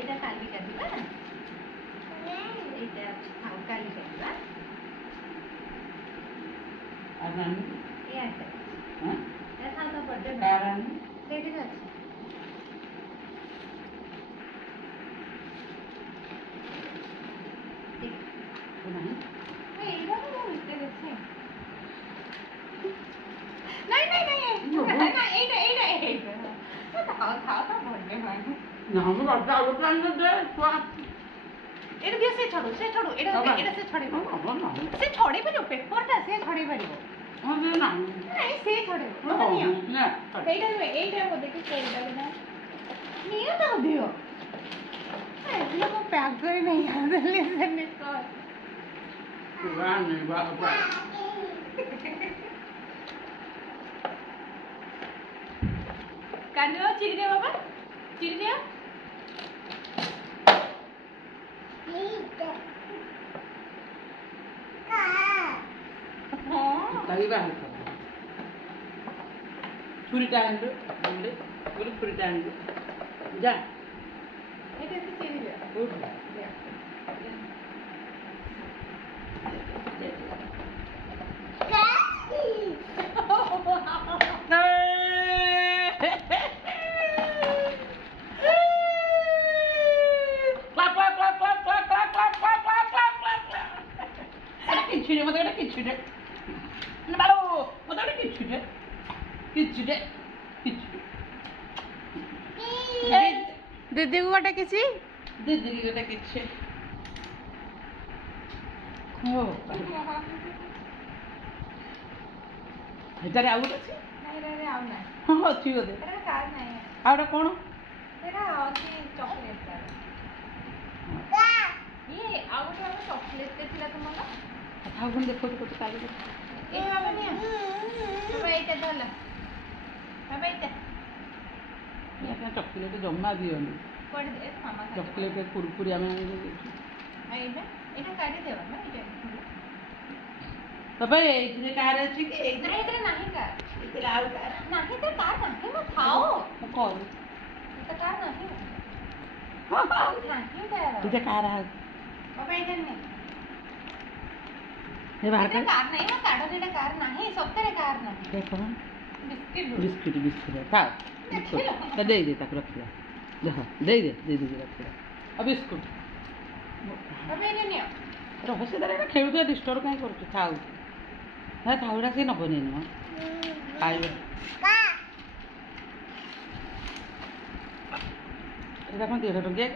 এটা কালি কাটিবা এইটা খাও কালি কাটিবা আর নানি এই একটা হ্যাঁ এটা খাওয়া পড়বে না কারানি দেখে যাচ্ছে নানি এইটা তো মিটে গেছে নাই নাই নাই না এইটা এইটা এইটা খাওয়া খাওয়া তো পড়বে হয় না আমি বাবা আলো প্ল্যান দে স্বাদ এটা দিয়ে ସେ ଛଡୁ ଏଟା ସେ ଛଡେଇବ ସେ ଛଡେଇବ ଯୋଉ ପେପରଟା ସେ ଛଡେଇ ପାରିବ ଆମେ ନା ନାଇଁ ସେ ଛଡେଇବ ନା ଏଇଟା ନୁହେଁ ଏଇଟା ବୋଧେ କି ସେଇଟା ନା ନିଅ ତାକୁ ଦିଅ ଏଗୁলো ମୁଁ ପ୍ୟାକ୍ କରି ନେଇ ଆସିଲି ସେନେ କର ରାନି ବାବା କାଢି ଦିଅ ଚିରି ଦିଅ ବାବା ଚିରି ଦିଅ कहीं बाहर कर छुरी टाइम दो बोले बोले छुरी टाइम दो जा এটা একটু চিরি দিও उठ किच्छू मत किच्छू बालो मत किच्छू किच्छू किच्छू दीदी को गोटे किसी दीदी की गोटे किच्छे ओ ଏଟାରେ ଆଉ ଗୋଟେ ଅଛି ନାଇଁ ରେ ଆଉ ନାଇଁ ହଁ ଅଛି ବୋଧେ ଏଟା କାର୍ ନାଇଁ ଆଉ ଗୋଟେ କ'ଣ ଏଟା ଅଛି ଚକୋଲେଟ୍ କାର୍ ଇଏ ଆଉ ଗୋଟେ ଆମ ଚକୋଲେଟ୍ ଟେ ଥିଲା ତ ମନ ଆଉ କ'ଣ ଦେଖନ୍ତୁ ଗୋଟେ କାଗଜ ଏ ବାବା ନିଅ ବାବା ଏଇଟା ଧର ବାବା ଏଇଟା ଏଇଟା ଚକୋଲେଟ୍ ଜମା ଦିଅନି ପଡି ଦେ ମାମା ଖାଇ ଚକୋଲେଟ୍ କୁରକୁରି ଆମେ ଦେଇଛୁ ଏଇଟା ଏଇଟା କାଢି ଦେବା ନା ଏଇଟା ବାବା ଏଇଥିରେ କାହାର ଅଛି କି ନାଇଁ ଏଇଟା ନାହିଁ କାର୍ ଏଇଥିରେ ଆଉ କାହାର ନାହିଁ ତ କାର୍ ନାହିଁ ମୁଁ ଖାଅ ମୁଁ କରୁ ଏଇଟା କାର୍ ନାହିଁ ନାହିଁ ତାର ଏଇଟା କାହାର ବାବା ଏଇଟା ନିଅ ଏ ବାହାର ଏଇଟା କାର୍ ନାହିଁ ନା କାଢ ଏଇଟା କାର୍ ନାହିଁ ସତରେ କାର୍ ନାହିଁ ଦେଖ ବିସ୍କିଟ୍ ବିସ୍କିଟ୍ ବିସ୍କିଟ୍ ଖାଅ ବିସ୍କୁଟ୍ ଦେଇ ଦେ ତାକୁ ରଖିବା ଦେଖ ଦେଇଦେ ରଖିବା ଆଉ ବିସ୍କୁଟ୍ ବାବା ଏଇଟା ନିଅ ରହସ୍ୟ ଦ୍ୱାରା ଏଇଟା ଖେଳୁଥିବା ଡିଷ୍ଟର୍ବ କାହିଁ କରୁଛୁ ଥାଉ ହେ ଥାଉ ଏଇଟା ସେ ନେବନି ନୁହଁ ଖାଇବେ ଏଇଟା କ'ଣ 1.5 ଟଙ୍କିଆ